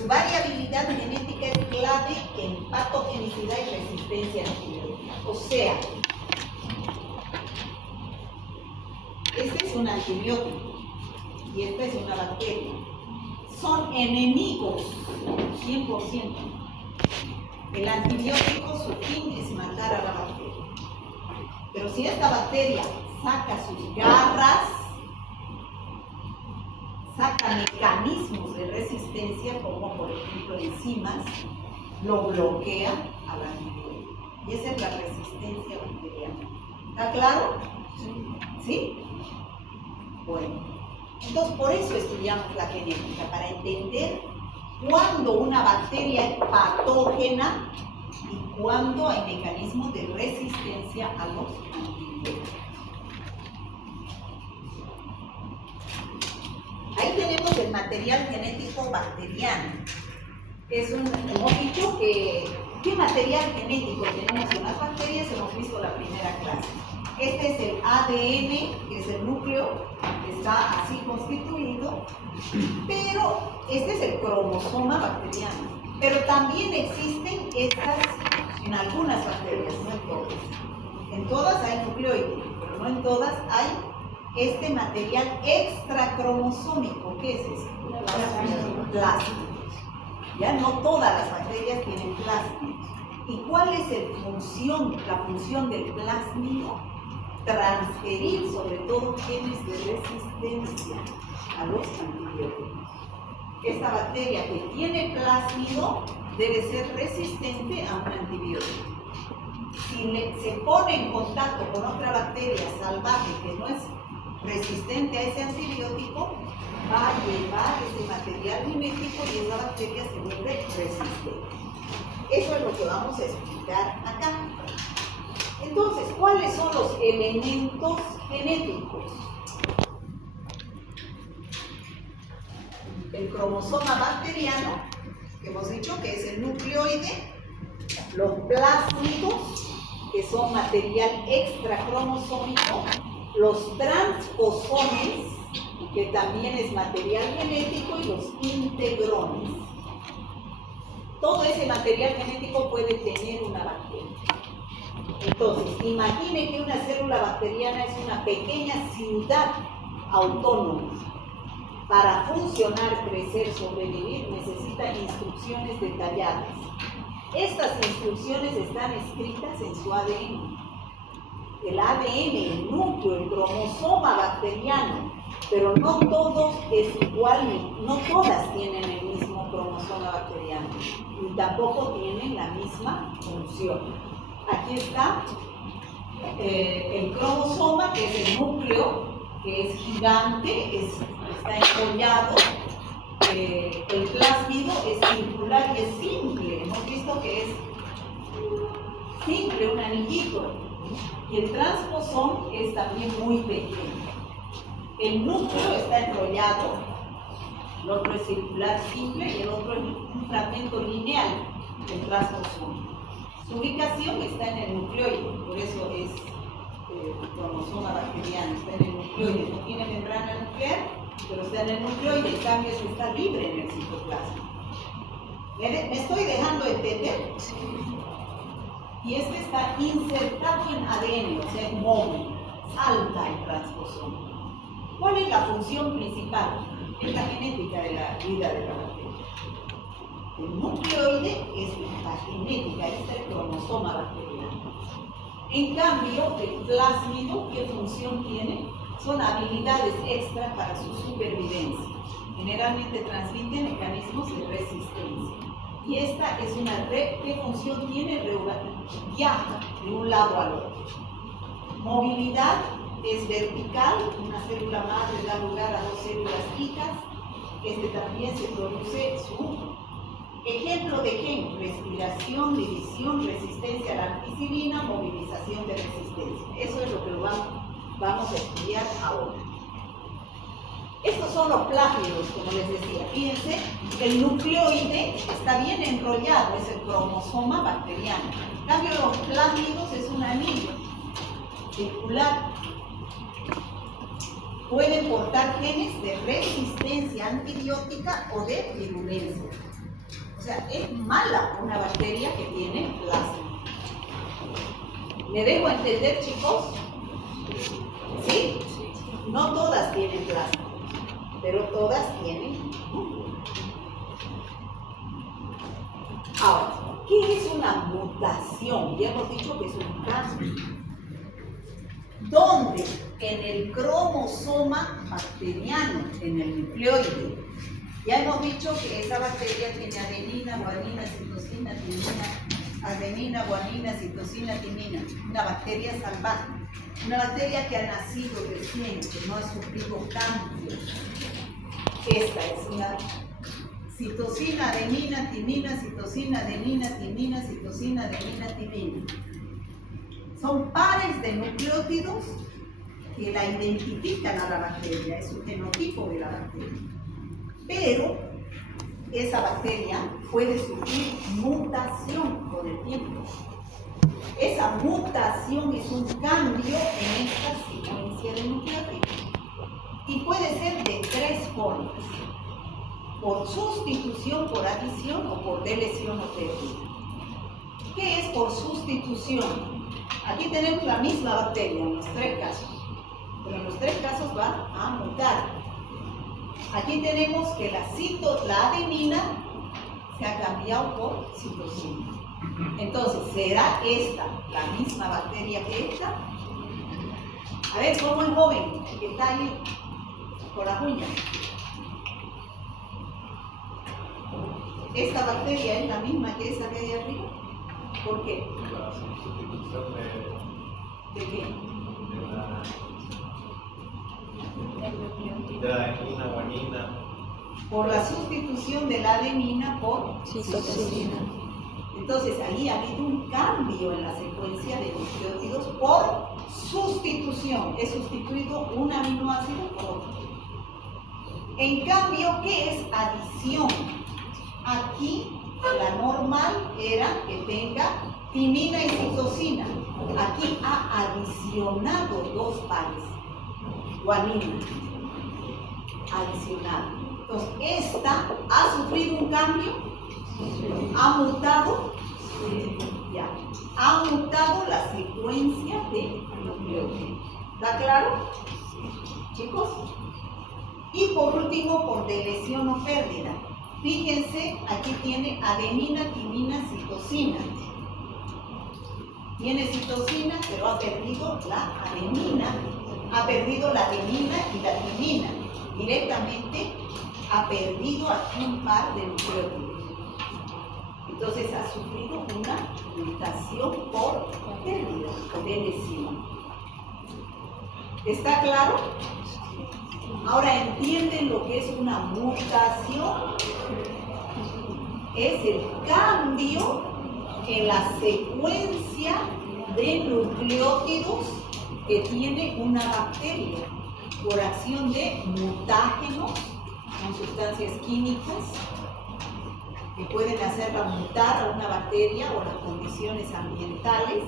Su variabilidad genética es clave en patogenicidad y resistencia antibiótica. O sea, este es un antibiótico y esta es una bacteria. Son enemigos, 100%. El antibiótico, su fin es matar a la bacteria. Pero si esta bacteria saca sus garras, saca mecanismos de resistencia, como por ejemplo enzimas, lo bloquea al antibiótico. Y esa es la resistencia bacteriana. ¿Está claro? ¿Sí? Bueno, entonces por eso estudiamos la genética, para entender cuándo una bacteria es patógena y cuándo hay mecanismos de resistencia a los antibióticos. Ahí tenemos el material genético bacteriano. Hemos dicho que ¿qué material genético tenemos en las bacterias? Hemos visto la primera clase. Este es el ADN, que es el núcleo, que está así constituido, pero este es el cromosoma bacteriano. Pero también existen estas en algunas bacterias, no en todas. En todas hay nucleóides, pero no en todas hay este material extracromosómico. ¿Qué es eso? Plásmidos. Ya no todas las bacterias tienen plásmidos. ¿Y cuál es la función del plásmido? Transferir sobre todo genes de resistencia a los antibióticos. Esta bacteria que tiene plásmido debe ser resistente a un antibiótico. Si se pone en contacto con otra bacteria salvaje que no es resistente a ese antibiótico, va a llevar ese material genético y esa bacteria se vuelve resistente. Eso es lo que vamos a explicar acá. Entonces, ¿cuáles son los elementos genéticos? El cromosoma bacteriano, que hemos dicho que es el nucleoide, los plásmidos, que son material extracromosómico, los transposones, que también es material genético, y los integrones. Todo ese material genético puede tener una bacteria. Entonces, imagine que una célula bacteriana es una pequeña ciudad autónoma. Para funcionar, crecer, sobrevivir, necesita instrucciones detalladas. Estas instrucciones están escritas en su ADN. El ADN, el núcleo, el cromosoma bacteriano, pero no todos es igual, no todas tienen el mismo cromosoma bacteriano, y tampoco tienen la misma función. Aquí está el cromosoma, que es el núcleo, que es gigante, está enrollado. El plásmido es circular y es simple. Hemos visto que es simple, un anillito. Y el transposón es también muy pequeño. El núcleo está enrollado, el otro es circular simple y el otro es un fragmento lineal del transposón. Su ubicación está en el nucleoide, por eso es cromosoma bacteriano, está en el nucleoide, no tiene membrana nuclear, pero está en el nucleoide, en cambio este está libre en el citoplasma. ¿Me estoy dejando entender? Y este está insertado en ADN, o sea, es móvil, salta el transposón. ¿Cuál es la función principal? Es la genética de la vida de la bacteria. El nucleoide es la genética, es el cromosoma bacteriano. En cambio, el plásmido, ¿qué función tiene? Son habilidades extra para su supervivencia. Generalmente transmite mecanismos de resistencia. Y esta es una red, ¿qué función tiene? Viaja de un lado al otro. Movilidad es vertical, una célula madre da lugar a dos células hijas. También se produce su ejemplo de gen: respiración, división, resistencia a la ampicilina, movilización de resistencia. Eso es lo que vamos a estudiar ahora. Estos son los plásmidos, como les decía. Fíjense, el nucleoide está bien enrollado, es el cromosoma bacteriano. En cambio, los plásmidos es un anillo circular. Pueden portar genes de resistencia antibiótica o de virulencia. sea, es mala una bacteria que tiene plasma. ¿Me dejo entender, chicos? ¿Sí? No todas tienen plasma, pero todas tienen núcleo. Ahora, ¿qué es una mutación? Ya hemos dicho que es un cambio. ¿Dónde? En el cromosoma bacteriano, en el nucleóide. Ya hemos dicho que esa bacteria tiene adenina, guanina, citosina, timina, adenina, guanina, citosina, timina. Una bacteria salvaje. Una bacteria que ha nacido recién, que no ha sufrido cambios. Esta es una citosina, adenina, timina, citosina, adenina, timina, citosina, adenina, timina. Son pares de nucleótidos que la identifican a la bacteria, es un genotipo de la bacteria. Pero esa bacteria puede sufrir mutación con el tiempo. Esa mutación es un cambio en esta secuencia de nucleótidos. Y puede ser de tres formas: por sustitución, por adición o por deleción o pérdida. ¿Qué es por sustitución? Aquí tenemos la misma bacteria en los tres casos, pero en los tres casos va a mutar. Aquí tenemos que la adenina se ha cambiado por citosina. Entonces, ¿será esta la misma bacteria que esta? A ver, ¿cómo el joven que está ahí con las uñas? ¿Esta bacteria es la misma que esa que hay arriba? ¿Por qué? La sustitución ¿De qué? de la adenina, guanina. Por la sustitución de la adenina por Citosina. Entonces, ahí ha habido un cambio en la secuencia de nucleótidos por sustitución. He sustituido un aminoácido por otro. En cambio, ¿qué es adición? Aquí, la normal era que tenga timina y citosina. Aquí ha adicionado dos pares. Guanina. Adicionado. Entonces, esta ha sufrido un cambio, ha mutado, ya, ha mutado la secuencia de nucleótidos. ¿Está claro, chicos? Y por último, por deleción o pérdida. Fíjense, aquí tiene adenina, timina, citosina. Tiene citosina, pero ha perdido la adenina, ha perdido la adenina y la timina. Directamente ha perdido aquí un par de nucleótidos. Entonces ha sufrido una mutación por pérdida o deleción. ¿Está claro? Ahora entienden lo que es una mutación. Es el cambio en la secuencia de nucleótidos que tiene una bacteria por acción de mutágenos, son sustancias químicas que pueden hacerla mutar a una bacteria o las condiciones ambientales,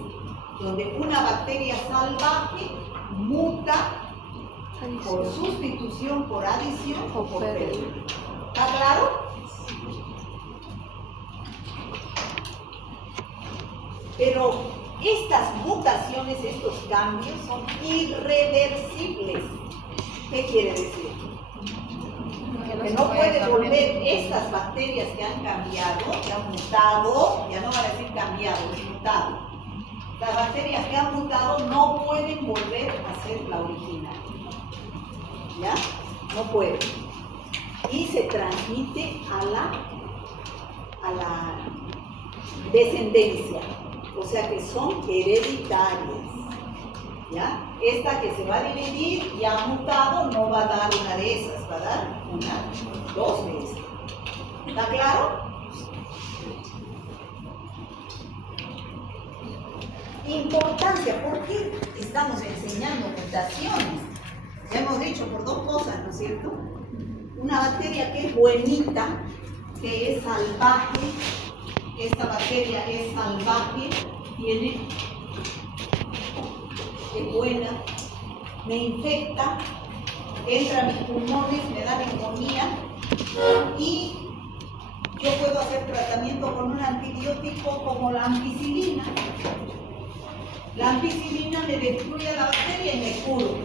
donde una bacteria salvaje muta por sustitución, por adición o por pérdida. ¿Está claro? Pero estas mutaciones, estos cambios son irreversibles. ¿Qué quiere decir? Que no puede volver estas bacterias que han cambiado, que han mutado, ya no van a decir cambiado, es mutado. Las bacterias que han mutado no pueden volver a ser la original. ¿Ya? No pueden. Y se transmite a la descendencia. O sea que son hereditarias. ¿Ya? Esta que se va a dividir y ha mutado no va a dar una de esas, va a dar una, dos de esas. ¿Está claro? Importancia, ¿por qué estamos enseñando mutaciones? Ya hemos dicho por dos cosas, ¿no es cierto? Una bacteria que es buenita, que es salvaje. Esta bacteria es salvaje, es buena, me infecta, entra a mis pulmones, me da neumonía y yo puedo hacer tratamiento con un antibiótico como la ampicilina. La ampicilina me destruye la bacteria y me curo,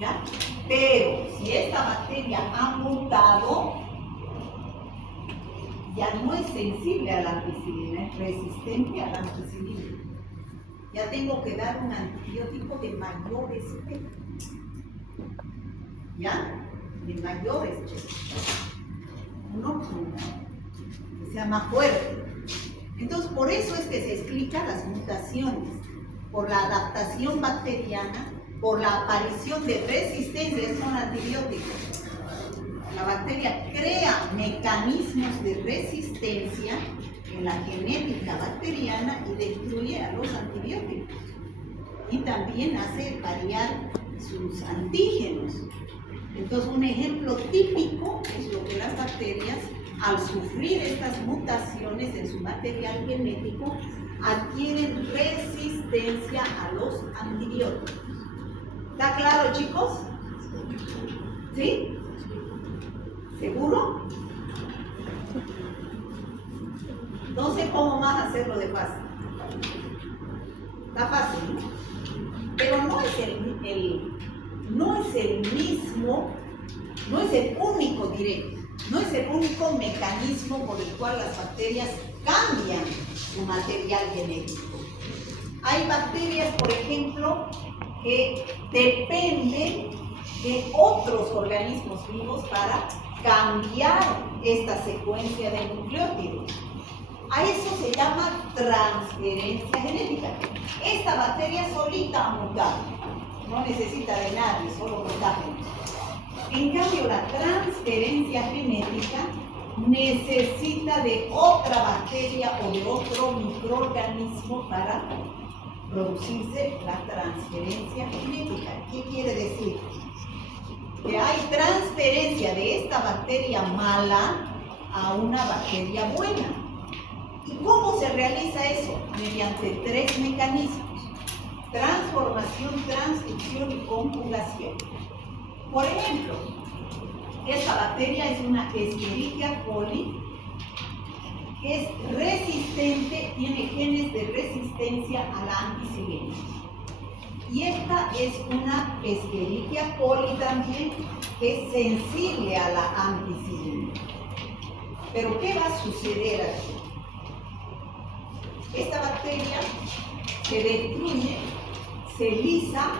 ¿ya? Pero si esta bacteria ha mutado, ya no es sensible a la ampicilina, es resistente a la ampicilina. Ya tengo que dar un antibiótico de mayor espectro, ¿ya? De mayor espectro. Uno que sea más fuerte. Entonces, por eso es que se explican las mutaciones, por la adaptación bacteriana, por la aparición de resistencias con antibióticos. La bacteria crea mecanismos de resistencia en la genética bacteriana y destruye a los antibióticos. Y también hace variar sus antígenos. Entonces, un ejemplo típico es lo que las bacterias, al sufrir estas mutaciones en su material genético, adquieren resistencia a los antibióticos. ¿Está claro, chicos? ¿Sí? ¿Seguro? No sé cómo más hacerlo de fácil. Está fácil, ¿no? Pero no es el único directo, no es el único mecanismo por el cual las bacterias cambian su material genético. Hay bacterias, por ejemplo, que dependen de otros organismos vivos para cambiar esta secuencia de nucleótidos. A eso se llama transferencia genética. Esta bacteria solita ha mutado, no necesita de nadie, solo mutágenos. En cambio, la transferencia genética necesita de otra bacteria o de otro microorganismo para producirse la transferencia genética. ¿Qué quiere decir? Que hay transferencia de esta bacteria mala a una bacteria buena. ¿Y cómo se realiza eso? Mediante 3 mecanismos: transformación, transcripción y conjugación. Por ejemplo, esta bacteria es una Escherichia coli, que es resistente, tiene genes de resistencia a la ampicilina. Y esta es una Escherichia coli también, que es sensible a la ampicilina. Pero ¿qué va a suceder aquí? Esta bacteria se destruye, se lisa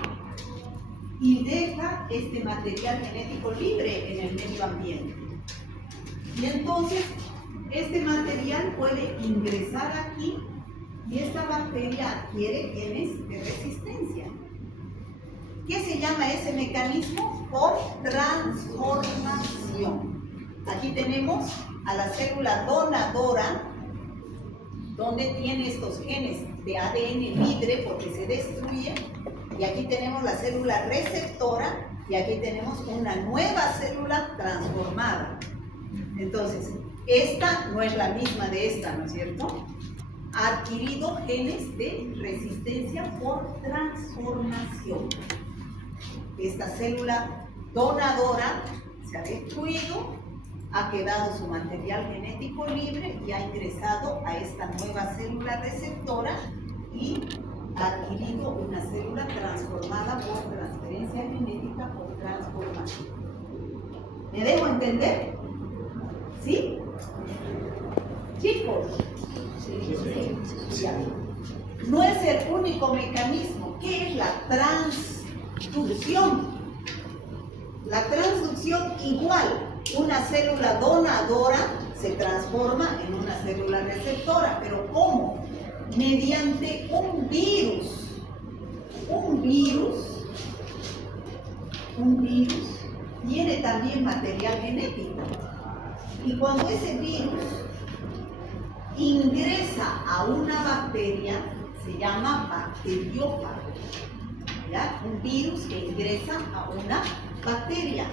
y deja este material genético libre en el medio ambiente. Y entonces, este material puede ingresar aquí y esta bacteria adquiere genes de resistencia. ¿Qué se llama ese mecanismo? Por transformación. Aquí tenemos a la célula donadora, donde tiene estos genes de ADN libre porque se destruye, y aquí tenemos la célula receptora, y aquí tenemos una nueva célula transformada. Entonces, esta no es la misma de esta, ¿no es cierto? Ha adquirido genes de resistencia por transformación. Esta célula donadora se ha destruido, ha quedado su material genético libre y ha ingresado a esta nueva célula receptora y ha adquirido una célula transformada por transferencia genética por transformación. ¿Me dejo entender? ¿Sí? Chicos, ya. No es el único mecanismo. ¿Qué es la transducción? La transducción igual. Una célula donadora se transforma en una célula receptora, pero ¿cómo? Mediante un virus. Un virus tiene también material genético. Y cuando ese virus ingresa a una bacteria, se llama bacteriófago. ¿Ya? Un virus que ingresa a una bacteria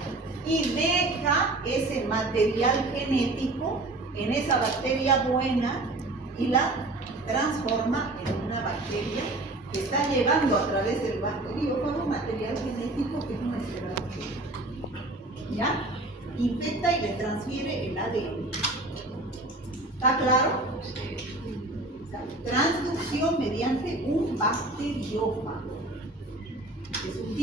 y deja ese material genético en esa bacteria buena y la transforma en una bacteria que está llevando a través del bacteriófago material genético que no es de la bacteria. ¿Ya? Infecta y le transfiere el ADN. ¿Está claro? O sea, transducción mediante un bacteriófago. Es un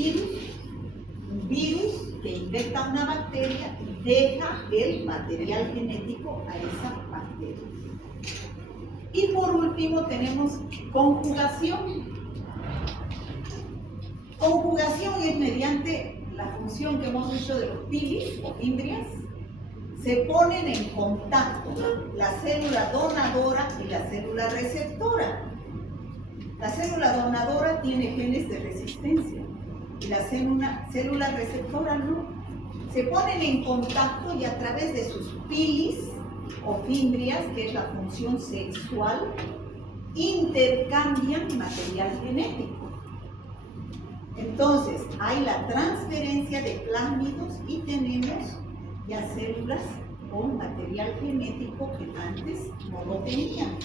virus que infecta una bacteria y deja el material genético a esa bacteria. Y por último tenemos conjugación. Conjugación es mediante la función que hemos dicho de los pilis o fimbrias. Se ponen en contacto la célula donadora y la célula receptora. La célula donadora tiene genes de resistencia y la célula receptora no. Se ponen en contacto y a través de sus pilis o fimbrias, que es la función sexual, intercambian material genético. Entonces, hay la transferencia de plásmidos y tenemos ya células con material genético que antes no lo tenían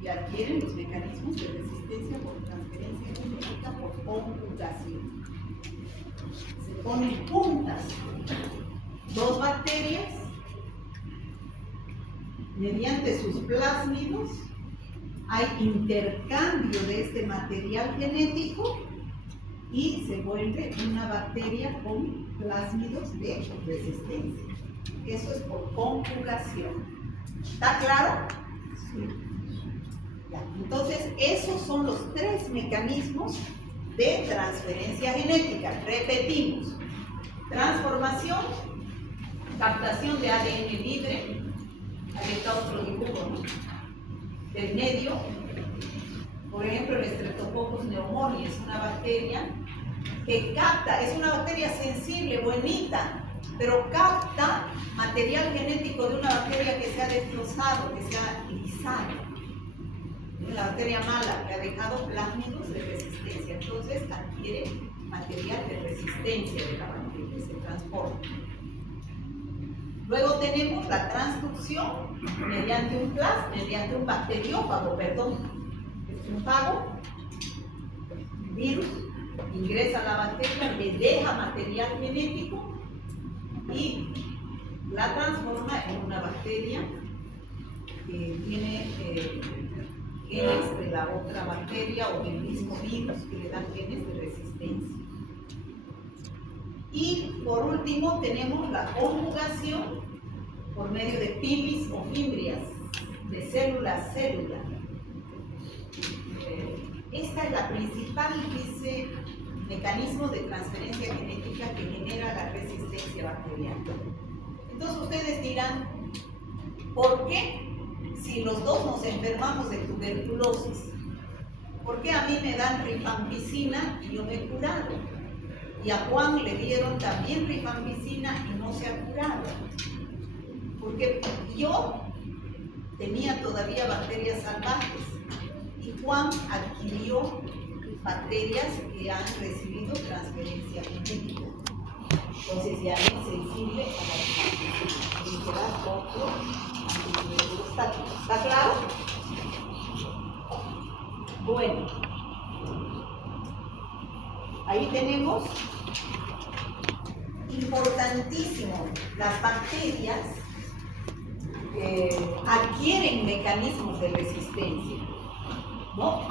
y adquieren los mecanismos de resistencia por transferencia genética por conjugación. Se ponen juntas dos bacterias mediante sus plásmidos, hay intercambio de este material genético y se vuelve una bacteria con plásmidos de resistencia. Eso es por conjugación. ¿Está claro? Sí. Ya. Entonces, esos son los tres mecanismos de transferencia genética. Repetimos. Transformación, captación de ADN libre. Ahí está otro dibujo, ¿no? Del medio. Por ejemplo, el Streptococcus pneumoniae es una bacteria que capta, es una bacteria sensible, bonita, pero capta material genético de una bacteria que se ha destrozado, que se ha lisado. La bacteria mala que ha dejado plásmidos de resistencia, entonces adquiere material de resistencia de la bacteria, se transporta. Luego tenemos la transducción mediante un bacteriófago, es un fago, el virus ingresa a la bacteria, le deja material genético y la transforma en una bacteria que tiene genes de la otra bacteria o del mismo virus que le dan genes de resistencia. Y por último tenemos la conjugación por medio de pilis o fimbrias, de célula a célula. Esta es la principal, mecanismo de transferencia genética que genera la resistencia bacteriana. Entonces ustedes dirán, ¿por qué si los dos nos enfermamos de tuberculosis? ¿Por qué a mí me dan rifampicina y yo me he curado? Y a Juan le dieron también rifampicina y no se ha curado. Porque yo tenía todavía bacterias salvajes y Juan adquirió bacterias que han recibido transferencia genética. Entonces ya es sensible a la rifampicina. Y será otro antibiótico. ¿Está claro? Bueno, ahí tenemos, importantísimo, las bacterias adquieren mecanismos de resistencia, ¿no?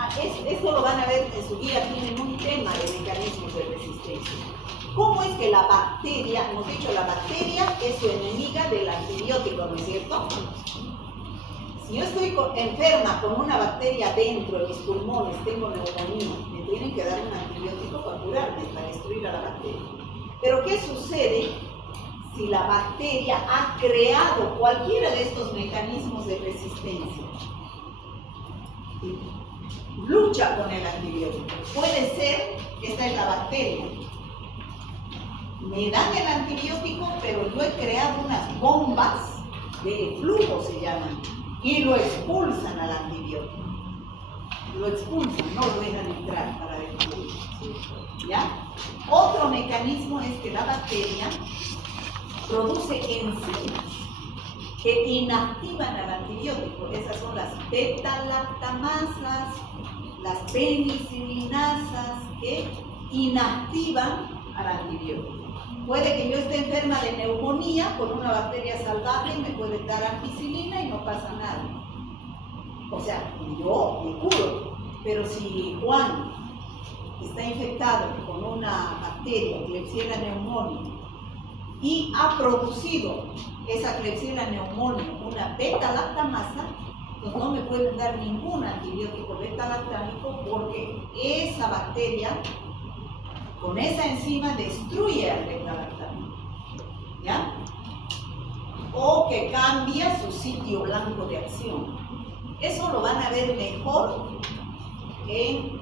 Esto lo van a ver en su guía, tienen un tema de mecanismos de resistencia. ¿Cómo es que la bacteria, hemos dicho, la bacteria es su enemiga del antibiótico, ¿no es cierto? Si yo estoy enferma con una bacteria dentro de mis pulmones, tengo neumonía, me tienen que dar un antibiótico para curarme, para destruir a la bacteria. Pero ¿qué sucede si la bacteria ha creado cualquiera de estos mecanismos de resistencia? Lucha con el antibiótico. Puede ser que esta es la bacteria. Me dan el antibiótico, pero yo he creado unas bombas de flujo, se llaman, y lo expulsan al antibiótico. Lo expulsan, no lo dejan entrar para destruir. ¿Ya? Otro mecanismo es que la bacteria produce enzimas que inactivan al antibiótico. Esas son las beta-lactamasas, las penicilinasas que inactivan al antibiótico. Puede que yo esté enferma de neumonía por una bacteria salvaje y me puede dar ampicilina y no pasa nada. O sea, yo me curo. Pero si Juan está infectado con una bacteria, Klebsiella pneumoniae, y ha producido esa Klebsiella pneumoniae una beta-lactamasa, pues no me pueden dar ningún antibiótico beta-lactámico porque esa bacteria con esa enzima destruye al beta-lactámico, ¿ya? O que cambia su sitio blanco de acción. Eso lo van a ver mejor en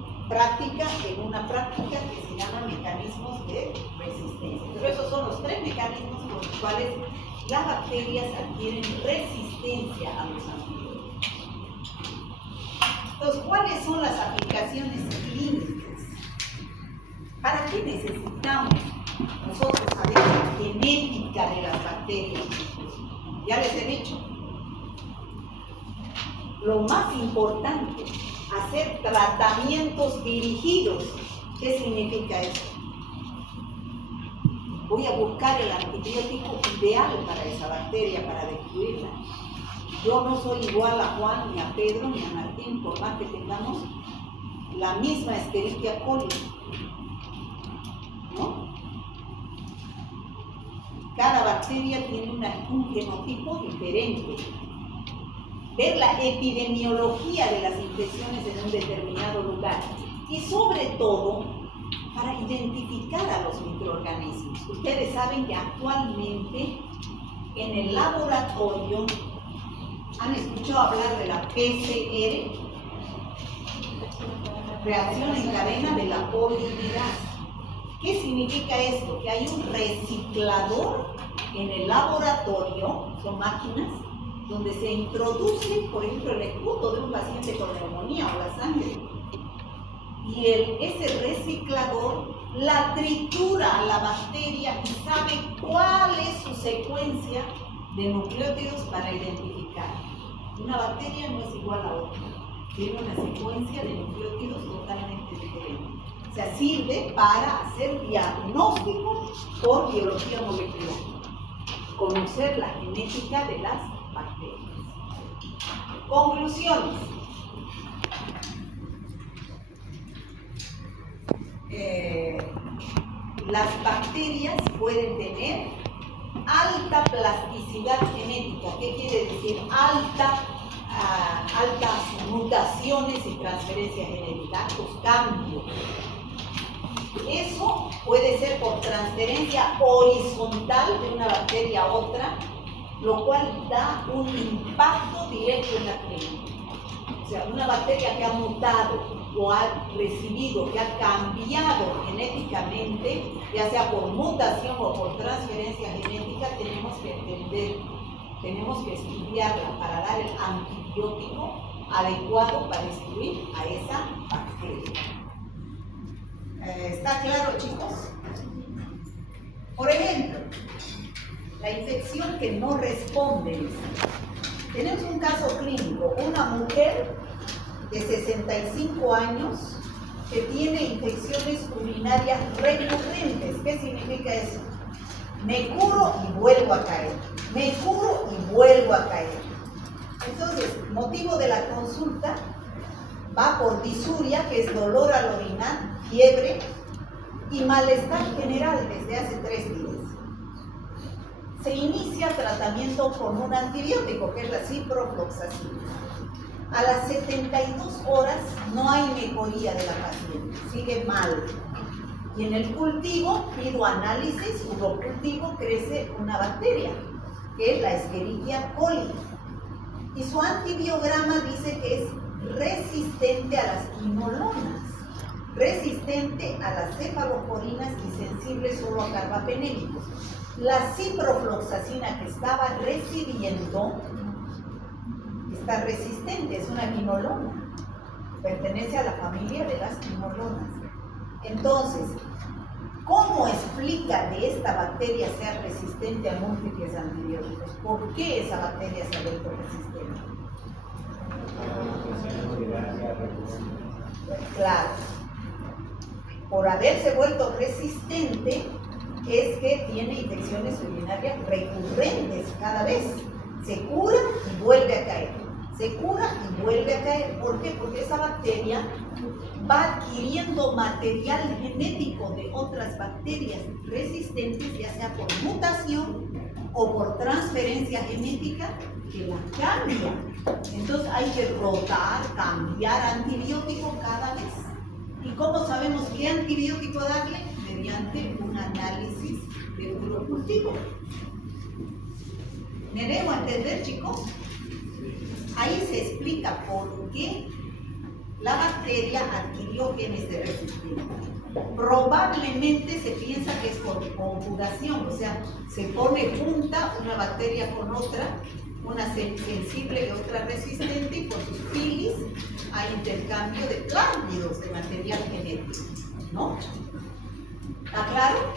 una práctica que se llama mecanismos de resistencia. Pero esos son los 3 mecanismos por los cuales las bacterias adquieren resistencia a los antibióticos. Entonces, ¿cuáles son las aplicaciones clínicas? ¿Para qué necesitamos nosotros saber la genética de las bacterias? Ya les he dicho, lo más importante, hacer tratamientos dirigidos. ¿Qué significa eso? Voy a buscar el antibiótico ideal para esa bacteria, para destruirla. Yo no soy igual a Juan, ni a Pedro, ni a Martín, por más que tengamos la misma Escherichia coli, ¿no? Cada bacteria tiene un genotipo diferente. Ver la epidemiología de las infecciones en un determinado lugar y sobre todo para identificar a los microorganismos. Ustedes saben que actualmente en el laboratorio han escuchado hablar de la PCR, reacción en cadena de la polimerasa. ¿Qué significa esto? Que hay un reciclador en el laboratorio, son máquinas, donde se introduce, por ejemplo, el esputo de un paciente con neumonía o la sangre. Y ese reciclador la tritura a la bacteria y sabe cuál es su secuencia de nucleótidos para identificar. Una bacteria no es igual a otra, tiene una secuencia de nucleótidos totalmente diferente. O sea, sirve para hacer diagnóstico por biología molecular, conocer la genética de las bacterias. Conclusiones. Las bacterias pueden tener alta plasticidad genética. ¿Qué quiere decir? Altas mutaciones y transferencia genética, altos cambios. Eso puede ser por transferencia horizontal de una bacteria a otra, lo cual da un impacto directo en la clínica. O sea, una bacteria que ha mutado o ha recibido, que ha cambiado genéticamente, ya sea por mutación o por transferencia genética, tenemos que entender, tenemos que estudiarla para dar el antibiótico adecuado para destruir a esa bacteria. ¿Está claro, chicos? Por ejemplo, la infección que no responde. Tenemos un caso clínico, una mujer de 65 años que tiene infecciones urinarias recurrentes. ¿Qué significa eso? Me curo y vuelvo a caer. Me curo y vuelvo a caer. Entonces, motivo de la consulta va por disuria, que es dolor al orinar, fiebre y malestar general desde hace 3 días. Se inicia tratamiento con un antibiótico, que es la ciprofloxacina. A las 72 horas no hay mejoría de la paciente, sigue mal. Y en el cultivo, pido análisis, urocultivo, crece una bacteria, que es la Escherichia coli. Y su antibiograma dice que es resistente a las quinolonas, resistente a las cefaloporinas y sensible solo a carbapenémicos. La ciprofloxacina que estaba recibiendo está resistente, es una quinolona, pertenece a la familia de las quinolonas. Entonces, ¿cómo explica que esta bacteria sea resistente a múltiples antibióticos? ¿Por qué esa bacteria se ha vuelto resistente? Claro, por haberse vuelto resistente, es que tiene infecciones urinarias recurrentes cada vez. Se cura y vuelve a caer. Se cura y vuelve a caer. ¿Por qué? Porque esa bacteria va adquiriendo material genético de otras bacterias resistentes, ya sea por mutación o por transferencia genética, que la cambia. Entonces hay que rotar, cambiar antibiótico cada vez. ¿Y cómo sabemos qué antibiótico darle? Mediante un análisis de urocultivo. ¿Me dejo entender, chicos? Ahí se explica por qué la bacteria adquirió genes de resistencia. Probablemente se piensa que es por conjugación, o sea, se pone junta una bacteria con otra, una sensible y otra resistente, y por sus filis hay intercambio de plásmidos de material genético, ¿no? ¿Está claro?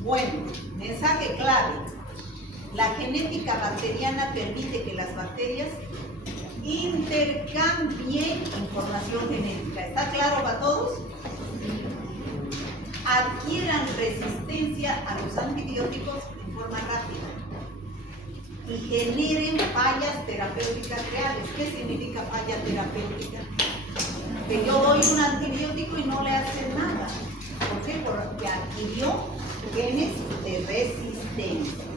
Bueno, mensaje clave. La genética bacteriana permite que las bacterias intercambien información genética. ¿Está claro para todos? Adquieran resistencia a los antibióticos en forma rápida y generen fallas terapéuticas reales. ¿Qué significa falla terapéutica? Que yo doy un antibiótico y no le hace nada. ¿Por qué? Porque adquirió genes de resistencia.